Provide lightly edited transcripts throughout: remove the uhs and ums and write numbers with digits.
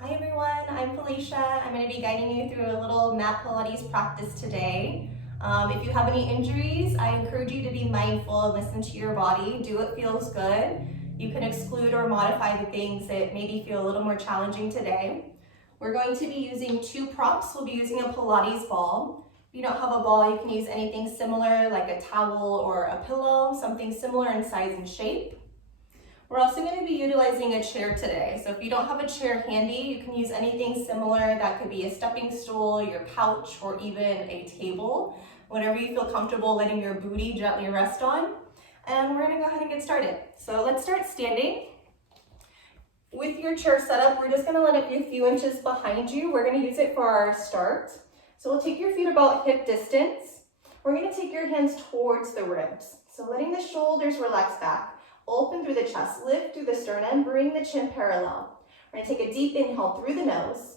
Hi everyone, I'm Felicia. I'm going to be guiding you through a little mat Pilates practice today. If you have any injuries, I encourage you to be mindful and listen to your body. Do what feels good. You can exclude or modify the things that maybe feel a little more challenging today. We're going to be using two props. We'll be using a Pilates ball. If you don't have a ball, you can use anything similar like a towel or a pillow, something similar in size and shape. We're also going to be utilizing a chair today. So if you don't have a chair handy, you can use anything similar. That could be a stepping stool, your couch, or even a table. Whatever you feel comfortable letting your booty gently rest on. And we're going to go ahead and get started. So let's start standing. With your chair set up, we're just going to let it be a few inches behind you. We're going to use it for our start. So we'll take your feet about hip distance. We're going to take your hands towards the ribs. So letting the shoulders relax back. Open through the chest, lift through the sternum, bring the chin parallel. We're going to take a deep inhale through the nose.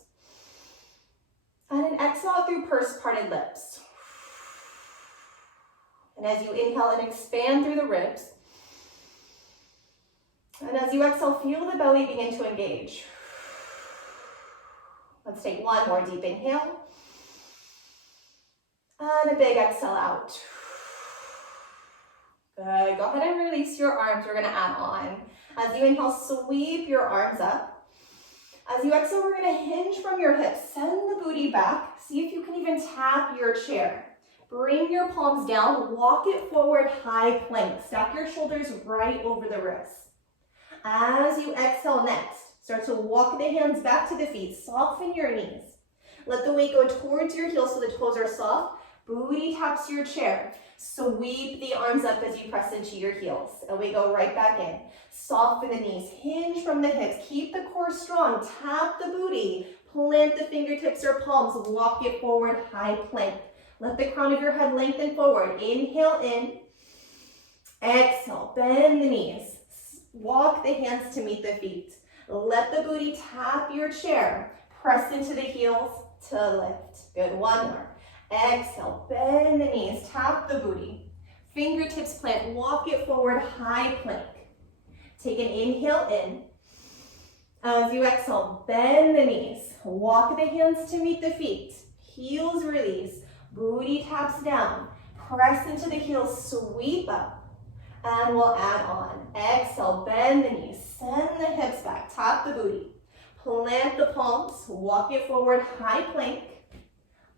And an exhale through pursed parted lips. And as you inhale and expand through the ribs. And as you exhale, feel the belly begin to engage. Let's take one more deep inhale. And a big exhale out. Good. Go ahead and release your arms. We're going to add on. As you inhale, sweep your arms up. As you exhale, we're going to hinge from your hips. Send the booty back. See if you can even tap your chair. Bring your palms down. Walk it forward, high plank. Stack your shoulders right over the wrists. As you exhale next, start to walk the hands back to the feet. Soften your knees. Let the weight go towards your heels so the toes are soft. Booty taps your chair. Sweep the arms up as you press into your heels. And we go right back in. Soften the knees. Hinge from the hips. Keep the core strong. Tap the booty. Plant the fingertips or palms. Walk it forward, high plank. Let the crown of your head lengthen forward. Inhale in. Exhale. Bend the knees. Walk the hands to meet the feet. Let the booty tap your chair. Press into the heels to lift. Good. One more. Exhale, bend the knees, tap the booty. Fingertips plant, walk it forward, high plank. Take an inhale in. As you exhale, bend the knees. Walk the hands to meet the feet. Heels release, booty taps down. Press into the heels, sweep up. And we'll add on. Exhale, bend the knees, send the hips back, tap the booty. Plant the palms, walk it forward, high plank.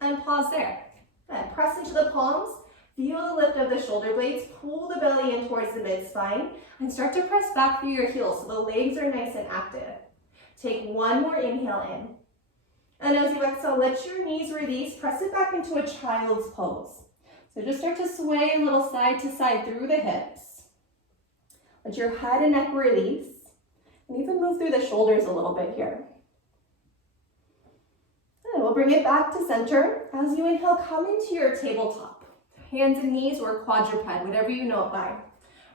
And pause there. And press into the palms. Feel the lift of the shoulder blades. Pull the belly in towards the mid-spine. And start to press back through your heels so the legs are nice and active. Take one more inhale in. And as you exhale, let your knees release. Press it back into a child's pose. So just start to sway a little side to side through the hips. Let your head and neck release. And even move through the shoulders a little bit here. And we'll bring it back to center. As you inhale, come into your tabletop. Hands and knees or quadruped, whatever you know it by.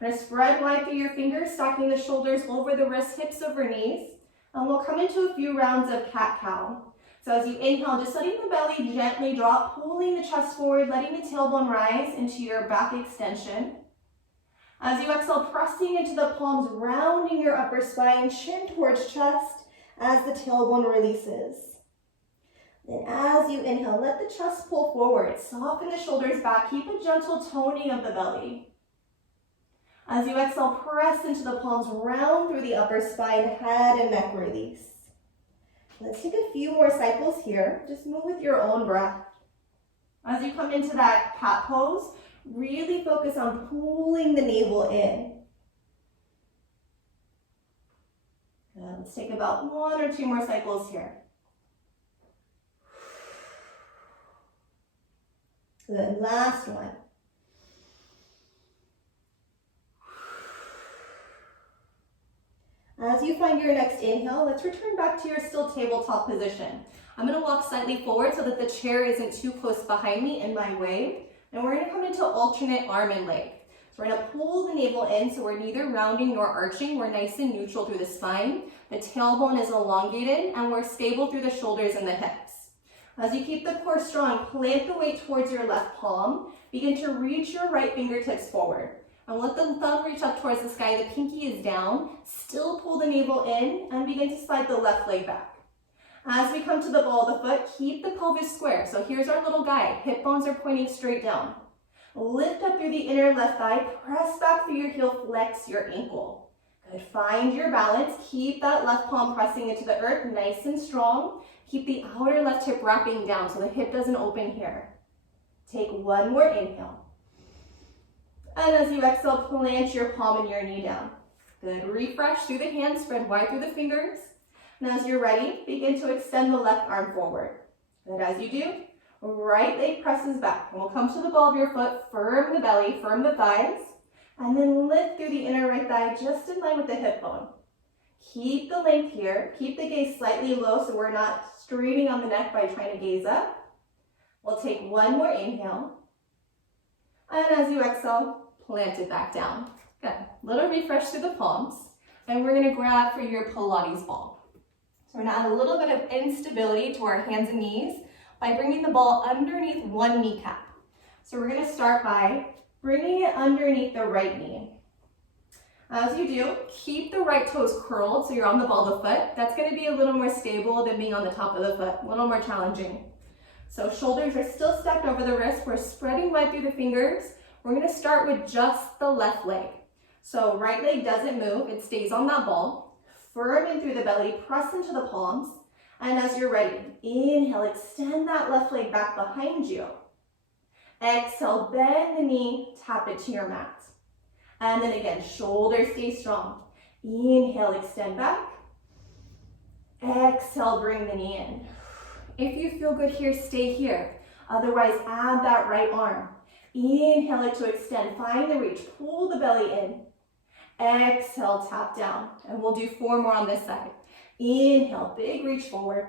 We're going to spread wide through your fingers, stacking the shoulders over the wrists, hips over knees. And we'll come into a few rounds of cat-cow. So as you inhale, just letting the belly gently drop, pulling the chest forward, letting the tailbone rise into your back extension. As you exhale, pressing into the palms, rounding your upper spine, chin towards chest as the tailbone releases. Then as you inhale, let the chest pull forward. Soften the shoulders back. Keep a gentle toning of the belly. As you exhale, press into the palms, round through the upper spine, head and neck release. Let's take a few more cycles here. Just move with your own breath. As you come into that cat pose, really focus on pulling the navel in. Good. Let's take about 1 or 2 more cycles here. Good, last one. As you find your next inhale, let's return back to your still tabletop position. I'm going to walk slightly forward so that the chair isn't too close behind me in my way. And we're going to come into alternate arm and leg. So we're going to pull the navel in so we're neither rounding nor arching. We're nice and neutral through the spine. The tailbone is elongated and we're stable through the shoulders and the hips. As you keep the core strong, plant the weight towards your left palm. Begin to reach your right fingertips forward. And let the thumb reach up towards the sky. The pinky is down. Still pull the navel in and begin to slide the left leg back. As we come to the ball of the foot, keep the pelvis square. So here's our little guide. Hip bones are pointing straight down. Lift up through the inner left thigh, press back through your heel, flex your ankle. Good, find your balance. Keep that left palm pressing into the earth, nice and strong. Keep the outer left hip wrapping down so the hip doesn't open here. Take one more inhale. And as you exhale, plant your palm and your knee down. Good, refresh through the hands, spread wide through the fingers. And as you're ready, begin to extend the left arm forward. Good, as you do, right leg presses back. And we'll come to the ball of your foot, firm the belly, firm the thighs. And then lift through the inner right thigh just in line with the hip bone. Keep the length here. Keep the gaze slightly low so we're not straining on the neck by trying to gaze up. We'll take one more inhale. And as you exhale, plant it back down. Good. Little refresh through the palms. And we're going to grab for your Pilates ball. So we're going to add a little bit of instability to our hands and knees by bringing the ball underneath one kneecap. So we're going to start by bringing it underneath the right knee. As you do, keep the right toes curled so you're on the ball of the foot. That's going to be a little more stable than being on the top of the foot, a little more challenging. So shoulders are still stacked over the wrist. We're spreading wide through the fingers. We're going to start with just the left leg. So right leg doesn't move, it stays on that ball. Firm in through the belly, press into the palms. And as you're ready, inhale, extend that left leg back behind you. Exhale, bend the knee, tap it to your mat. And then again, shoulders stay strong. Inhale, extend back. Exhale, bring the knee in. If you feel good here, stay here. Otherwise, add that right arm. Inhale it to extend, find the reach, pull the belly in. Exhale, tap down. And we'll do 4 more on this side. Inhale, big reach forward.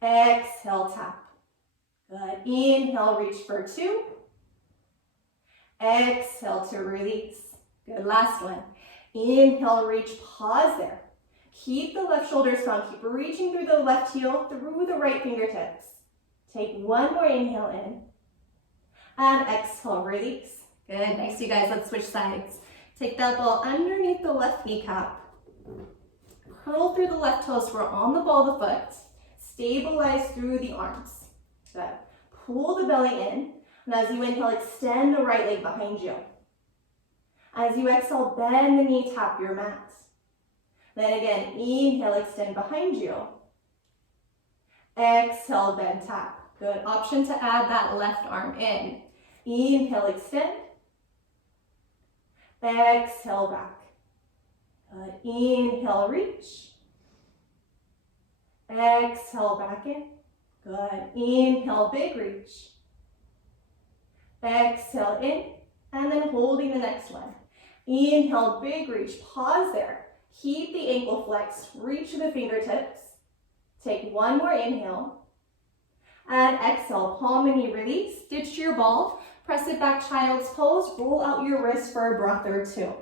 Exhale, tap. Good. Inhale, reach for 2. Exhale to release. Good. Last one. Inhale, reach, pause there. Keep the left shoulder strong. Keep reaching through the left heel, through the right fingertips. Take one more inhale in. And exhale, release. Good. Nice, you guys. Let's switch sides. Take that ball underneath the left kneecap. Curl through the left toes. We're on the ball of the foot. Stabilize through the arms. Good. Pull the belly in. And as you inhale, extend the right leg behind you. As you exhale, bend the knee, tap your mat. Then again, inhale, extend behind you. Exhale, bend, tap. Good. Option to add that left arm in. Inhale, extend. Exhale, back. Good. Inhale, reach. Exhale, back in. Good. Inhale, big reach. Exhale, in. And then holding the next one. Inhale, big reach. Pause there. Keep the ankle flexed. Reach to the fingertips. Take one more inhale. And exhale, palm and knee release. Stitch your ball. Press it back, child's pose. Roll out your wrist for a breath or 2.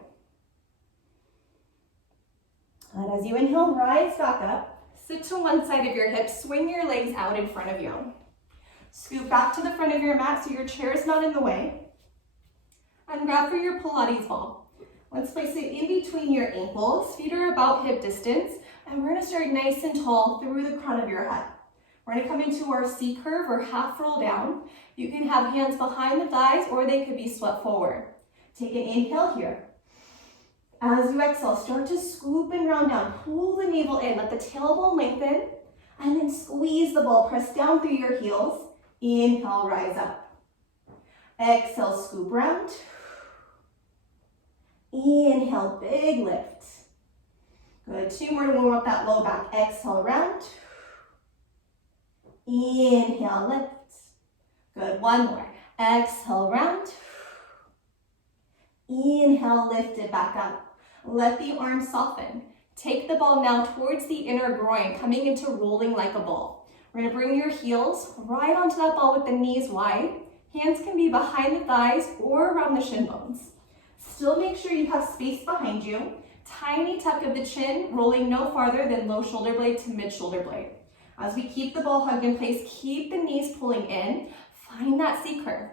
And as you inhale, rise back up. Sit to one side of your hips. Swing your legs out in front of you. Scoot back to the front of your mat so your chair is not in the way. And grab for your Pilates ball. Let's place it in between your ankles. Feet are about hip distance. And we're going to start nice and tall through the crown of your head. We're going to come into our C curve or half roll down. You can have hands behind the thighs or they could be swept forward. Take an inhale here. As you exhale, start to scoop and round down. Pull the navel in. Let the tailbone lengthen. And then squeeze the ball. Press down through your heels. Inhale, rise up. Exhale, scoop round. Inhale, big lift. Good. 2 more to warm up that low back. Exhale, round. Inhale, lift. Good. 1 more. Exhale, round. Inhale, lift it back up. Let the arms soften. Take the ball now towards the inner groin, coming into rolling like a ball. We're going to bring your heels right onto that ball with the knees wide. Hands can be behind the thighs or around the shin bones. Still make sure you have space behind you. Tiny tuck of the chin, rolling no farther than low shoulder blade to mid shoulder blade. As we keep the ball hugged in place, keep the knees pulling in. Find that C curve.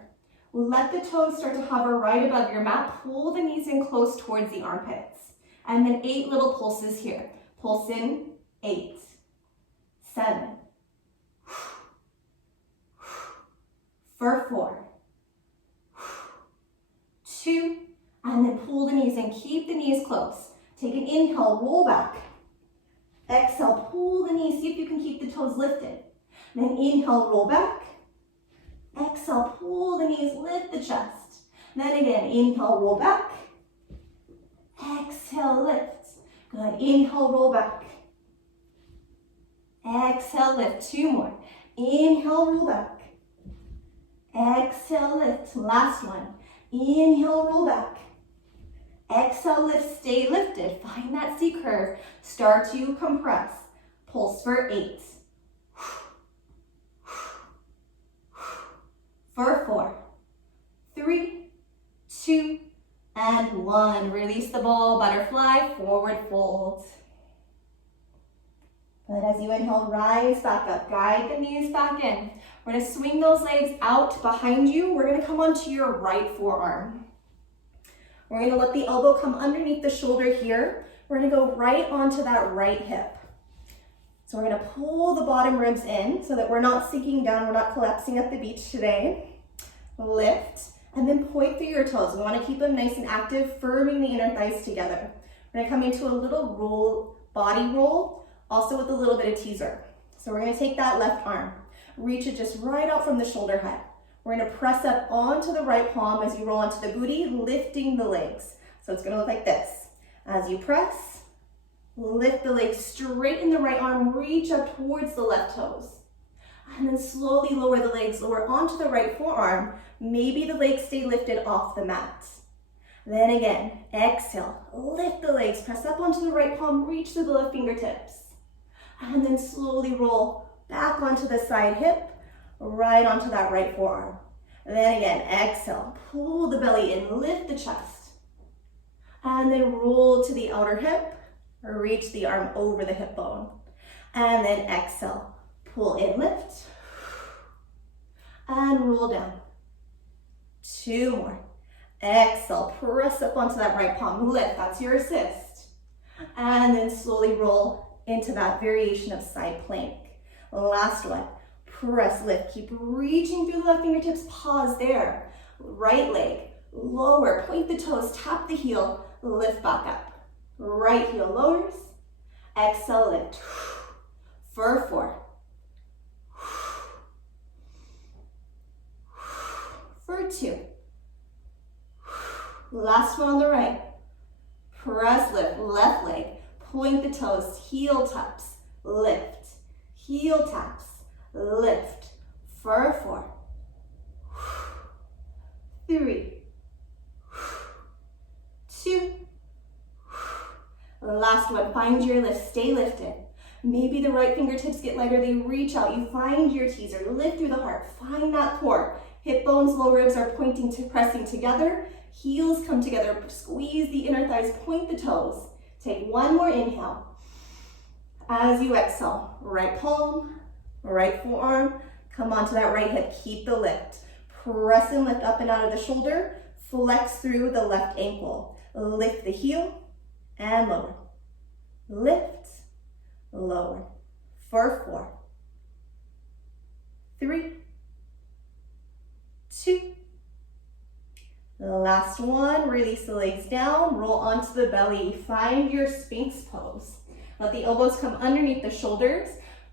Let the toes start to hover right above your mat. Pull the knees in close towards the armpits. And then 8 little pulses here. Pulse in, 8, 7, for 4, 2, and then pull the knees in. Keep the knees close. Take an inhale, roll back. Exhale, pull the knees. See if you can keep the toes lifted. Then inhale, roll back. Exhale, pull the knees, lift the chest. Then again, inhale, roll back. Exhale, lift. Good. Inhale, roll back. Exhale, lift. 2 more. Inhale, roll back. Exhale, lift. Last one. Inhale, roll back. Exhale, lift. Stay lifted. Find that C curve. Start to compress. Pulse for 8. For 4, 3, 2, and 1. Release the ball, butterfly, forward fold. Good. As you inhale, rise back up. Guide the knees back in. We're going to swing those legs out behind you. We're going to come onto your right forearm. We're going to let the elbow come underneath the shoulder here. We're going to go right onto that right hip. So we're going to pull the bottom ribs in so that we're not sinking down, we're not collapsing at the beach today. Lift, and then point through your toes. We want to keep them nice and active, firming the inner thighs together. We're going to come into a little roll, body roll, also with a little bit of teaser. So we're going to take that left arm, reach it just right out from the shoulder head. We're going to press up onto the right palm as you roll onto the booty, lifting the legs. So it's going to look like this. As you press, lift the legs, straighten the right arm, reach up towards the left toes. And then slowly lower the legs, lower onto the right forearm. Maybe the legs stay lifted off the mat. Then again, exhale, lift the legs, press up onto the right palm, reach to the left fingertips. And then slowly roll back onto the side hip, right onto that right forearm. Then again, exhale, pull the belly in, lift the chest. And then roll to the outer hip, reach the arm over the hip bone. And then exhale, pull in, lift. And roll down. 2 more. Exhale, press up onto that right palm, lift, that's your assist. And then slowly roll into that variation of side plank. Last one, press, lift, keep reaching through the left fingertips, pause there. Right leg, lower, point the toes, tap the heel, lift back up. Right heel lowers, exhale, lift. For 4. For 2. Last one on the right. Press, lift, left leg, point the toes, heel taps, lift, heel taps, lift. For 4. 3. 2. Last one, find your lift, stay lifted. Maybe the right fingertips get lighter, they reach out, you find your teaser, lift through the heart, find that core. Hip bones, low ribs are pointing to pressing together, heels come together, squeeze the inner thighs, point the toes. Take 1 more inhale. As you exhale, right palm, right forearm, come onto that right hip, keep the lift. Press and lift up and out of the shoulder, flex through the left ankle. Lift the heel and lower. Lift, lower. For 4. 3. 2. Last one, release the legs down, roll onto the belly, find your Sphinx pose. Let the elbows come underneath the shoulders,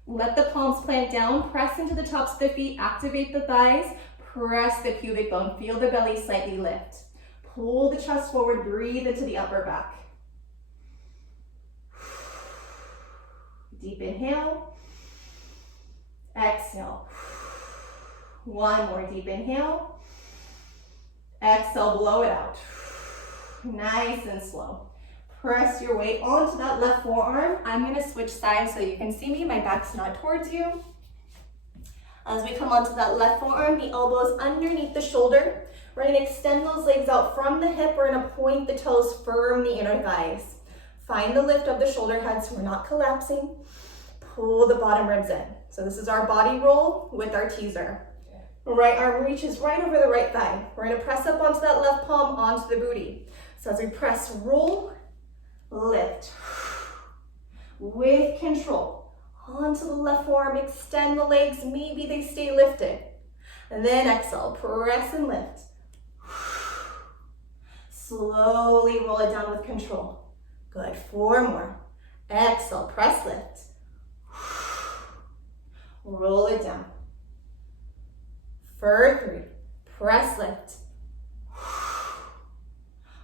let the palms plant down, press into the tops of the feet, activate the thighs, press the pubic bone, feel the belly slightly lift. Pull the chest forward, breathe into the upper back. Deep inhale, exhale. 1 more deep inhale. Exhale, blow it out. Nice and slow. Press your weight onto that left forearm. I'm going to switch sides so you can see me. My back's not towards you. As we come onto that left forearm, the elbows underneath the shoulder. We're going to extend those legs out from the hip. We're going to point the toes, firm the inner thighs. Find the lift of the shoulder head so we're not collapsing. Pull the bottom ribs in. So this is our body roll with our teaser. Right arm reaches right over the right thigh. We're going to press up onto that left palm, onto the booty. So as we press, roll, lift. With control, Onto the left forearm, extend the legs, maybe they stay lifted. And then exhale, press and lift. Slowly roll it down with control. Good, 4 more. Exhale, press, lift. Roll it down. For 3, press, lift.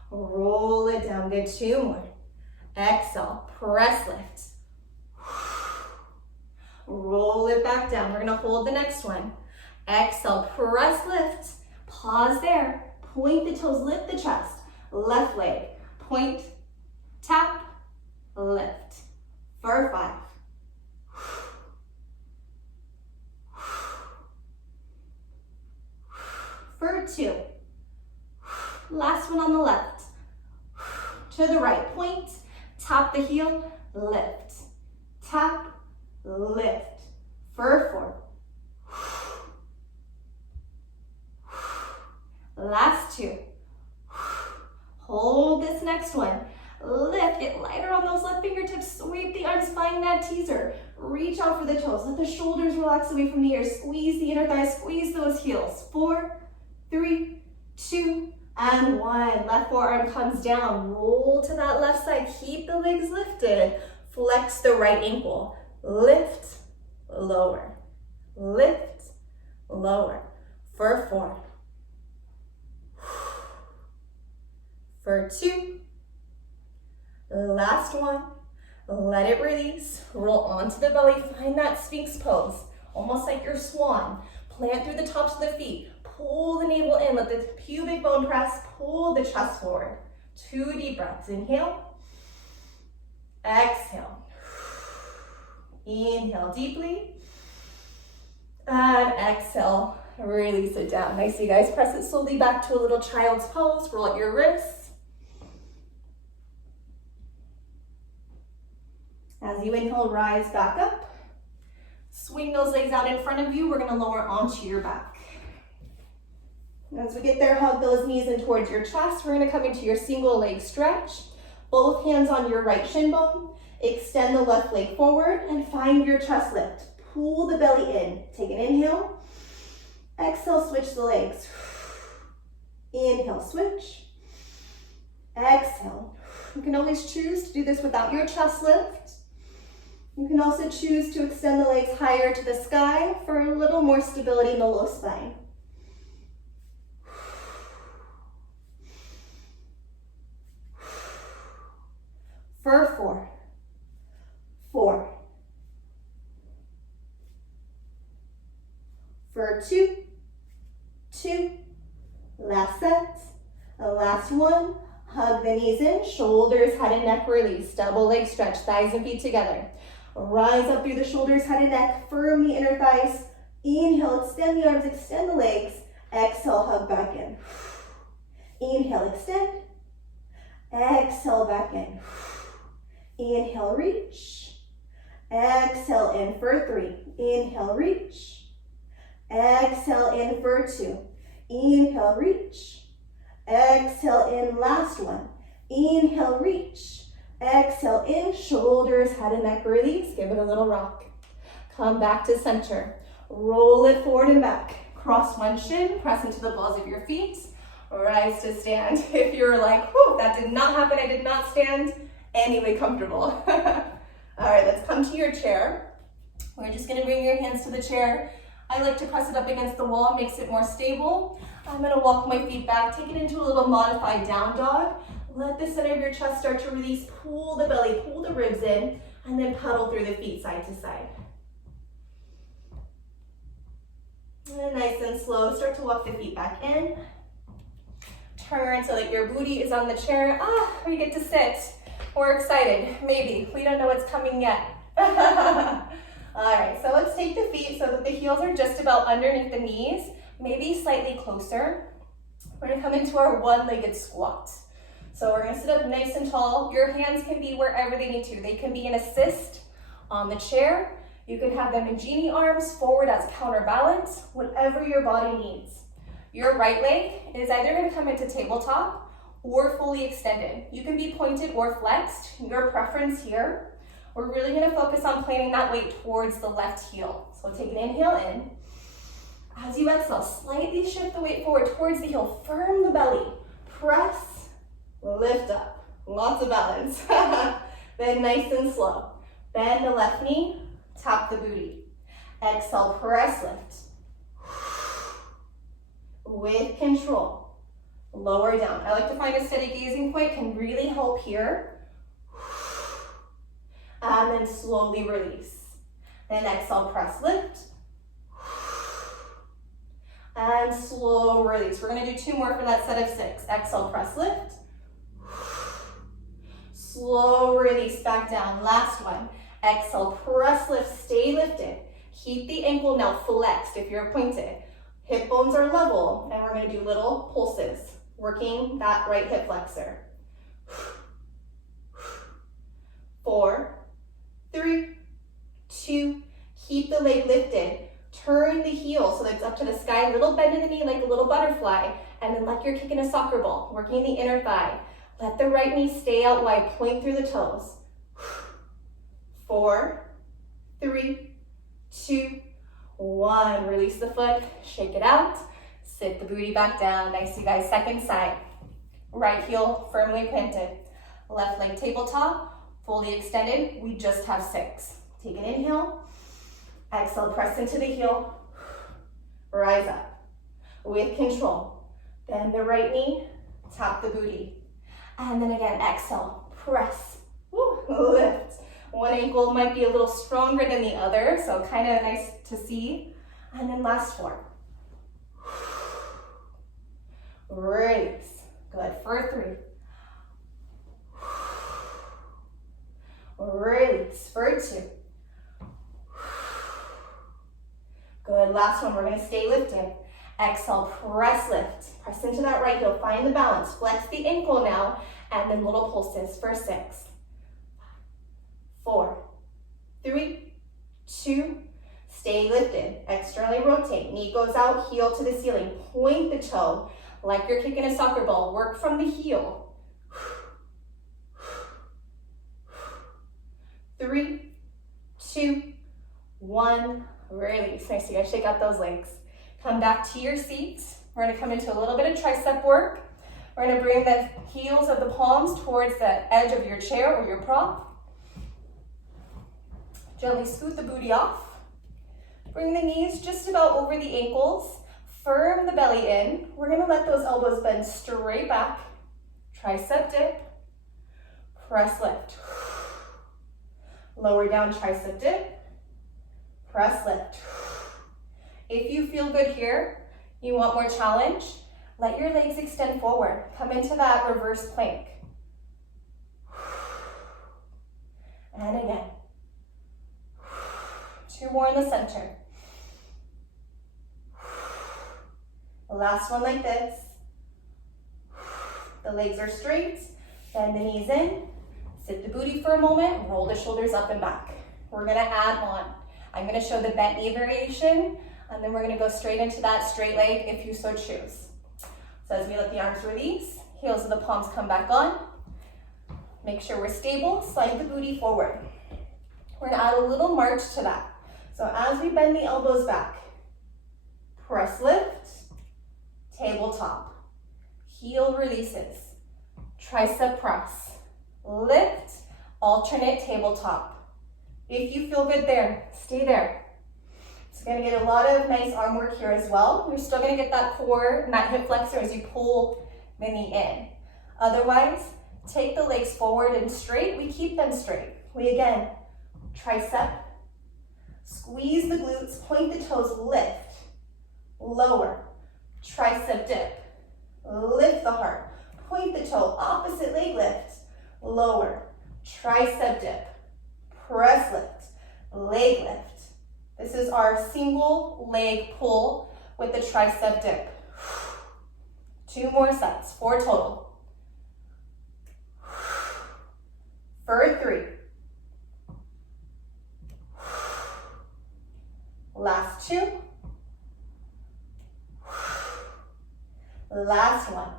Roll it down, good, 2 more. Exhale, press, lift. Roll it back down. We're gonna hold the next one. Exhale, press, lift. Pause there. Point the toes, lift the chest. Left leg, point, tap, lift. For 5. For 2. Last one on the left. To the right, point, tap the heel, lift. Tap, lift. For 4. Last 2. Hold this next one. Lift, get lighter on those left fingertips. Sweep the arms, find that teaser. Reach out for the toes. Let the shoulders relax away from the ears. Squeeze the inner thighs, squeeze those heels. 4, 3, 2, and 1. Left forearm comes down. Roll to that left side. Keep the legs lifted. Flex the right ankle. Lift, lower. Lift, lower. For 4. For 2. Last one. Let it release. Roll onto the belly. Find that Sphinx pose. Almost like your swan. Plant through the tops of the feet. Pull the navel in. Let the pubic bone press. Pull the chest forward. 2 deep breaths. Inhale. Exhale. Inhale deeply. And exhale. Release it down. Nice, you guys. Press it slowly back to a little child's pose. Roll out your wrists. As you inhale, rise back up. Swing those legs out in front of you. We're going to lower onto your back. As we get there, hug those knees in towards your chest. We're going to come into your single leg stretch. Both hands on your right shin bone. Extend the left leg forward and find your chest lift. Pull the belly in. Take an inhale. Exhale, switch the legs. Inhale, switch. Exhale. You can always choose to do this without your chest lift. You can also choose to extend the legs higher to the sky for a little more stability in the low spine. For 4. 4. For 2. 2. Last set. Last one. Hug the knees in, shoulders, head and neck release. Double leg stretch, thighs and feet together. Rise up through the shoulders, head and neck, firm the inner thighs. Inhale, extend the arms, extend the legs. Exhale, hug back in. Inhale, extend. Exhale, back in. Inhale, reach. Exhale, in for 3. Inhale, reach. Exhale, in for 2. Inhale, reach. Exhale in, last one. Inhale, reach. Exhale in, shoulders, head and neck release. Give it a little rock. Come back to center. Roll it forward and back. Cross one shin, press into the balls of your feet. Rise to stand. If you're like, whew, that did not happen, I did not stand, anyway, comfortable. All right, let's come to your chair. We're just gonna bring your hands to the chair. I like to press it up against the wall, makes it more stable. I'm gonna walk my feet back, take it into a little modified down dog. Let the center of your chest start to release, pull the belly, pull the ribs in, and then pedal through the feet side to side. And nice and slow, start to walk the feet back in. Turn so that your booty is on the chair. We get to sit. We're excited, maybe. We don't know what's coming yet. All right, so let's take the feet so that the heels are just about underneath the knees, maybe slightly closer. We're gonna come into our one-legged squat. So we're gonna sit up nice and tall. Your hands can be wherever they need to. They can be an assist on the chair. You can have them in genie arms, forward as counterbalance, whatever your body needs. Your right leg is either gonna come into tabletop or fully extended. You can be pointed or flexed, your preference here. we're really gonna focus on planting that weight towards the left heel. So take an inhale in. As you exhale, slightly shift the weight forward towards the heel. Firm the belly. Press, lift up. Lots of balance. Then nice and slow. Bend the left knee, tap the booty. Exhale, press, lift. With control. Lower down. I like to find a steady gazing point, can really help here. And then slowly release. Then exhale, press, lift. And slow release. We're gonna do 2 more for that set of 6. Exhale, press, lift. Slow release back down. Last one. Exhale, press, lift, stay lifted. Keep the ankle now flexed if you're pointed. Hip bones are level, and we're gonna do little pulses, working that right hip flexor. 4, 3, 2, keep the leg lifted. Turn the heel so that it's up to the sky, little bend in the knee like a little butterfly, and then like you're kicking a soccer ball, working the inner thigh. Let the right knee stay out wide, point through the toes. 4, 3, 2, 1. Release the foot, shake it out, sit the booty back down. Nice, you guys. Second side. Right heel firmly planted. Left leg tabletop, fully extended. We just have 6. Take an inhale. Exhale, press into the heel. Rise up. With control. Bend the right knee, tap the booty. And then again, exhale, press, lift. One ankle might be a little stronger than the other, so kind of nice to see. And then last 4. Release. Good. For 3. Release. For 2. Good. Last one. We're going to stay lifted. Exhale, press, lift. Press into that right heel. Find the balance. Flex the ankle now. And then little pulses for 6. 4, 3, 2, stay lifted. Externally rotate. Knee goes out, heel to the ceiling. Point the toe like you're kicking a soccer ball. Work from the heel. 3, 2, 1. Release. Nice. You guys shake out those legs. Come back to your seat. We're going to come into a little bit of tricep work. We're going to bring the heels of the palms towards the edge of your chair or your prop. Gently scoot the booty off. Bring the knees just about over the ankles. Firm the belly in. We're going to let those elbows bend straight back. Tricep dip. Press, lift. Lower down, tricep dip. Press, lift. If you feel good here, you want more challenge, let your legs extend forward. Come into that reverse plank. And again. 2 more in the center. Last one like this. The legs are straight. Bend the knees in. Sit the booty for a moment. Roll the shoulders up and back. We're going to add on. I'm going to show the bent knee variation, and then we're going to go straight into that straight leg if you so choose. So as we let the arms release, heels of the palms come back on. Make sure we're stable. Slide the booty forward. We're going to add a little march to that. So as we bend the elbows back, press, lift, tabletop, heel releases, tricep press, lift, alternate tabletop. If you feel good there, stay there. It's going to get a lot of nice arm work here as well. You're still going to get that core and that hip flexor as you pull the knee in. Otherwise, take the legs forward and straight. We keep them straight. We again, tricep, squeeze the glutes, point the toes, lift, lower, tricep dip, lift the heart, point the toe, opposite leg lift, lower, tricep dip, press lift, leg lift. This is our single leg pull with the tricep dip. 2 more sets, 4 total. For 3. Last 2. Last 1.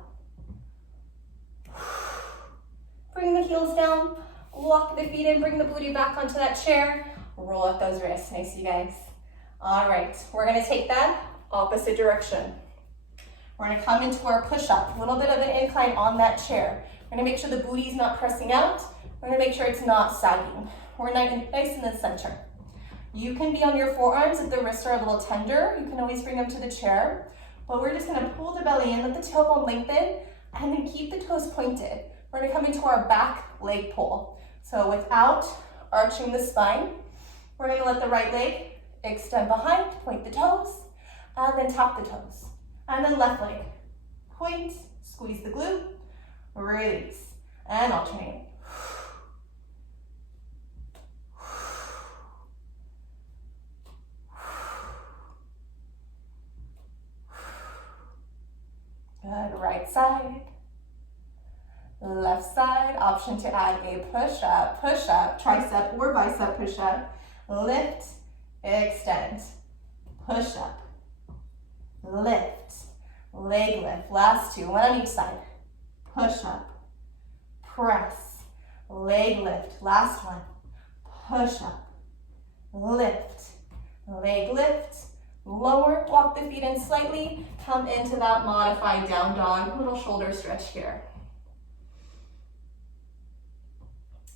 Bring the heels down, Walk the feet in, bring the booty back onto that chair. Roll up those wrists. Nice, you guys. All right, we're gonna take that opposite direction. We're gonna come into our push-up. A little bit of an incline on that chair. We're gonna make sure the booty's not pressing out. We're gonna make sure it's not sagging. We're nice in the center. You can be on your forearms if the wrists are a little tender. You can always bring them to the chair. But we're just gonna pull the belly in, let the tailbone lengthen, and then keep the toes pointed. We're gonna come into our back leg pull. So without arching the spine, we're gonna let the right leg extend behind, point the toes, and then tap the toes. And then left leg, point, squeeze the glute, release, and alternate. Good, right side, left side. Option to add a push-up, tricep or bicep push-up. Lift, extend, push-up, lift, leg lift. Last two, one on each side. Push-up, press, leg lift. Last one, push-up, lift, leg lift. Lower, walk the feet in slightly, come into that modified down dog, little shoulder stretch here.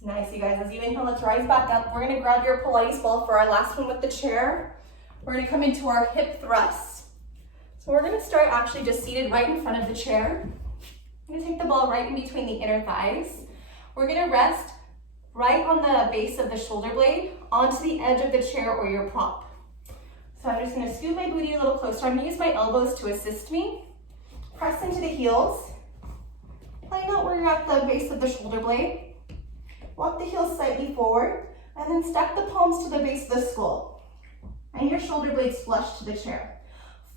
Nice, you guys. As you inhale, let's rise back up. We're gonna grab your Pilates ball for our last one with the chair. We're gonna come into our hip thrust. So we're gonna start actually just seated right in front of the chair. I'm gonna take the ball right in between the inner thighs. We're gonna rest right on the base of the shoulder blade onto the edge of the chair or your prop. So I'm just gonna scoot my booty a little closer. I'm gonna use my elbows to assist me. Press into the heels. Find out where you're at the base of the shoulder blade. Walk the heels slightly forward, and then stack the palms to the base of the skull. And your shoulder blades flush to the chair.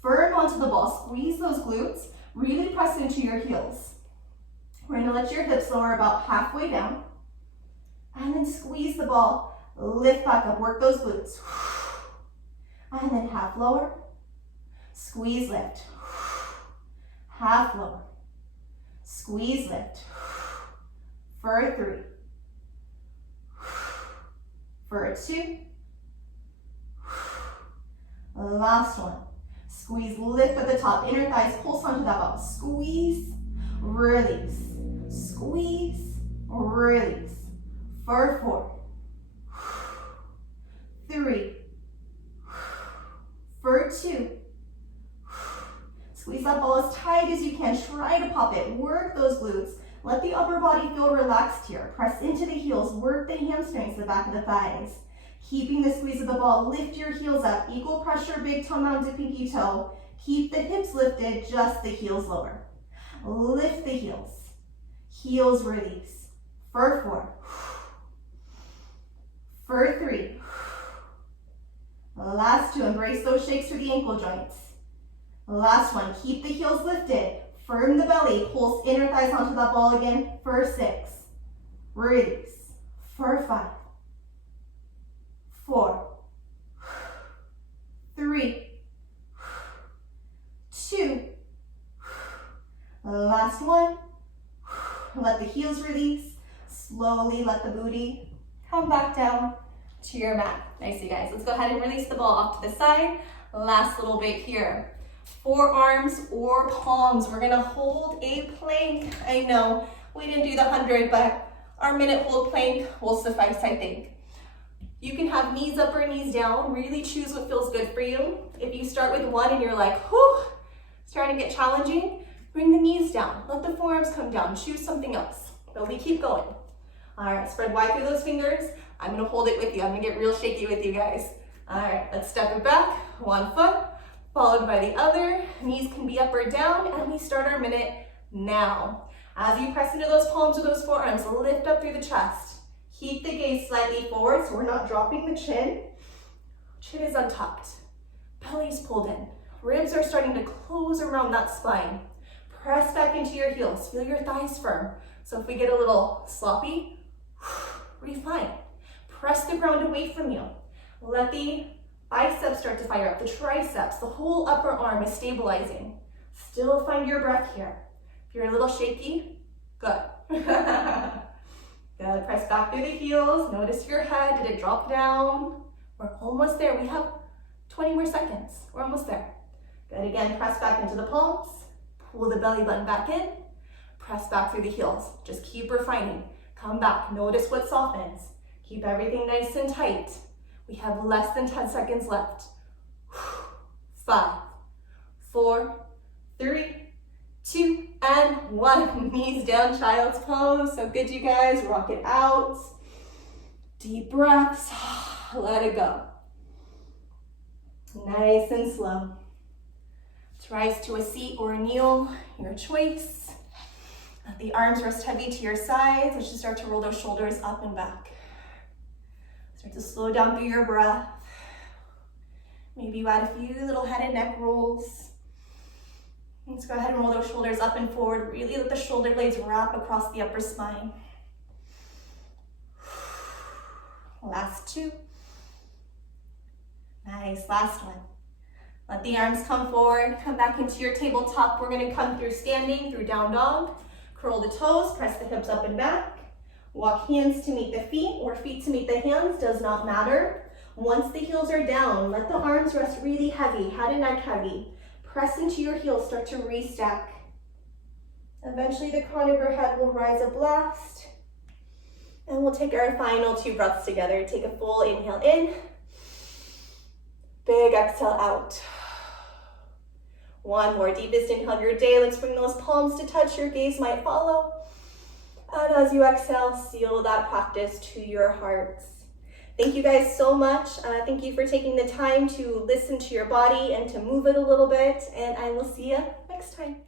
Firm onto the ball, squeeze those glutes, really press into your heels. We're gonna let your hips lower about halfway down, and then squeeze the ball, lift back up, work those glutes. And then half lower, squeeze, lift, half lower, squeeze, lift, for 3, for 2, last one, squeeze, lift at the top, inner thighs, pulse onto that ball, squeeze, release, for 4, 3, for 2, squeeze that ball as tight as you can, try to pop it, work those glutes, let the upper body feel relaxed here, press into the heels, work the hamstrings, the back of the thighs, keeping the squeeze of the ball, lift your heels up, equal pressure, big toe mound to pinky toe, keep the hips lifted, just the heels lower, lift the heels, heels release, for 4, for 3, last 2, embrace those shakes through the ankle joints. Last one, keep the heels lifted, firm the belly, pulse inner thighs onto that ball again, for 6, release, for 5, 4, 3, 2, last one, let the heels release, slowly let the booty come back down to your mat. Nice, you guys. Let's go ahead and release the ball off to the side. Last little bit here. Forearms or palms. We're gonna hold a plank. I know we didn't do the 100, but our minute hold plank will suffice, I think. You can have knees up or knees down. Really choose what feels good for you. If you start with 1 and you're like, whew, starting to get challenging, bring the knees down. Let the forearms come down. Choose something else. But we keep going. All right, spread wide through those fingers. I'm gonna hold it with you. I'm gonna get real shaky with you guys. All right, let's step it back. 1 foot, followed by the other. Knees can be up or down, and we start our minute now. As you press into those palms or those forearms, lift up through the chest. Keep the gaze slightly forward, so we're not dropping the chin. Chin is untucked. Belly's pulled in. Ribs are starting to close around that spine. Press back into your heels. Feel your thighs firm. So if we get a little sloppy, refine. Press the ground away from you. Let the biceps start to fire up, the triceps, the whole upper arm is stabilizing. Still find your breath here. If you're a little shaky, good. Good, press back through the heels. Notice your head, did it drop down? We're almost there. We have 20 more seconds. We're almost there. Good, again, press back into the palms. Pull the belly button back in. Press back through the heels. Just keep refining. Come back, notice what softens. Keep everything nice and tight. We have less than 10 seconds left. 5, 4, 3, 2, and 1. Knees down, child's pose. So good, you guys. Rock it out. Deep breaths. Let it go. Nice and slow. Let's rise to a seat or a kneel, your choice. Let the arms rest heavy to your sides. Let's just start to roll those shoulders up and back. Start to slow down through your breath. Maybe you add a few little head and neck rolls. Let's go ahead and roll those shoulders up and forward. Really let the shoulder blades wrap across the upper spine. Last 2. Nice, last one. Let the arms come forward, come back into your tabletop. We're gonna come through standing, through down dog. Curl the toes, press the hips up and back. Walk hands to meet the feet or feet to meet the hands, does not matter. Once the heels are down, let the arms rest really heavy, head and neck heavy. Press into your heels, start to restack. Eventually the crown of your head will rise up last. And we'll take our final 2 breaths together. Take a full inhale in. Big exhale out. One more, deepest inhale of your day. Let's bring those palms to touch. Your gaze might follow. And as you exhale, seal that practice to your hearts. Thank you guys so much. Thank you for taking the time to listen to your body and to move it a little bit. And I will see you next time.